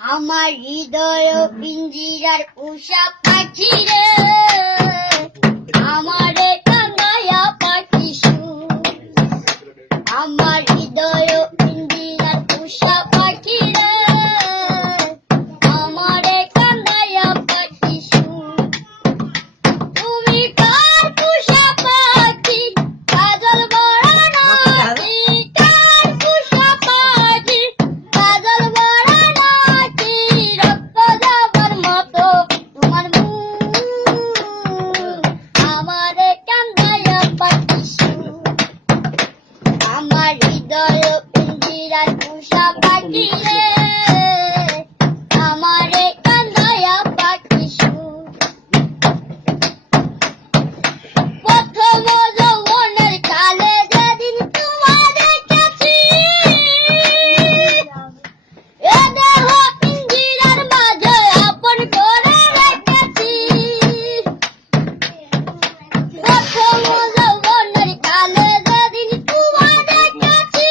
আমার হৃদয় পিঞ্জিরার পোষা পাখি রে, আমারে কানায়া পাখি সুর। আমার হৃদয় পিঞ্জিরার পোষা পাখি রে, আমারে কানায়া পাখি সুর। তুমি কার পোষা পাখি, কাজল বড় নাকি? কার পোষা পাখি, কাজল বড় নাকি? রক্ত যাবার মতো তোমার মুখ, আমারে কান্দায়া পাখি সুর। আমার হৃদয় পিঞ্জিরার পোষা পাখি রে, আমারে কান্দায়া পাখি সুর। প্রথম যৌবনের কালে যেদিন তোমায় দেখেছি, এ দেহ পিঞ্জিরার মাঝে আপন করে রেখেছি। প্রথম যৌবনের কালে যেদিন তোমায় দেখেছি,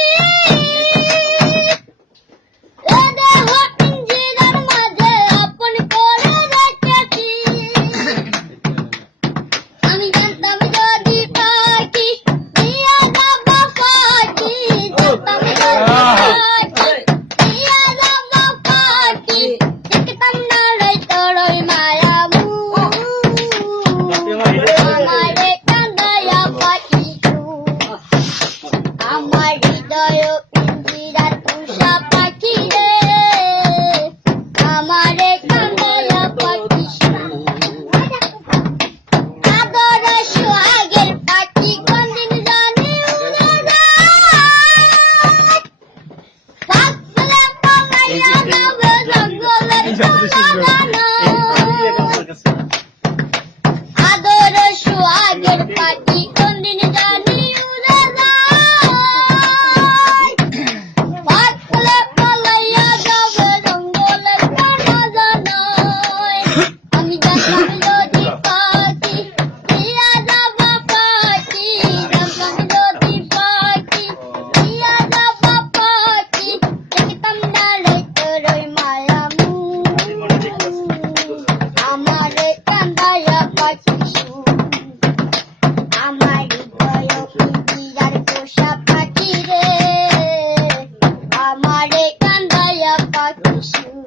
এ দেহ পিঞ্জিরার মাঝে আপন করে রেখেছি। আমি জানতাম যদি পাখি দিয়া যাব পাখি, জানতাম যদি পাখি দিয়া যাব পাখি, দেখতাম না রে তোর ওই মায়া মুখ, আমারে কান্দায়া পাখি সুর। আমার হৃদয় পিঞ্জিরার পোষা পাখি রে, আমারে কান্দায়া পাখি সুর। আদর সোহাগের পাখি কোনদিন জানি উড়ে যায়, থাকলে পালাইয়া যাবে জঙ্গলের আদর সোহাগের পাখি কোনদিন জানি উড়ে যায়, থাকলে পালাইয়া যাবে জঙ্গলের আমি জানতাম যদি পাখি দিয়া যাব পাখি, জানতাম যদি পাখি দিয়া যাব পাখি, দেখতাম না রে তোর ওই মায়া মুখ, আমারে কান্দায়া পাখি সুর। আমার হৃদয় পিঞ্জিরার পোষা পাখি রে, আমারে কান্দায়া পাখি সুর।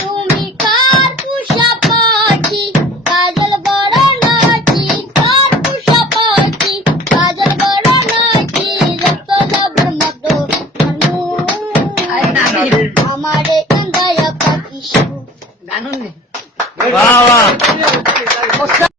তুমি কার পোষা পাখি, কাজল বড় নাকি? কার পোষা পাখি, কাজল বড় নাকি? রক্ত যাবার মতো তোমার মুখ, আমারে কান্দায়া পাখি সুর। বাহ বাহ।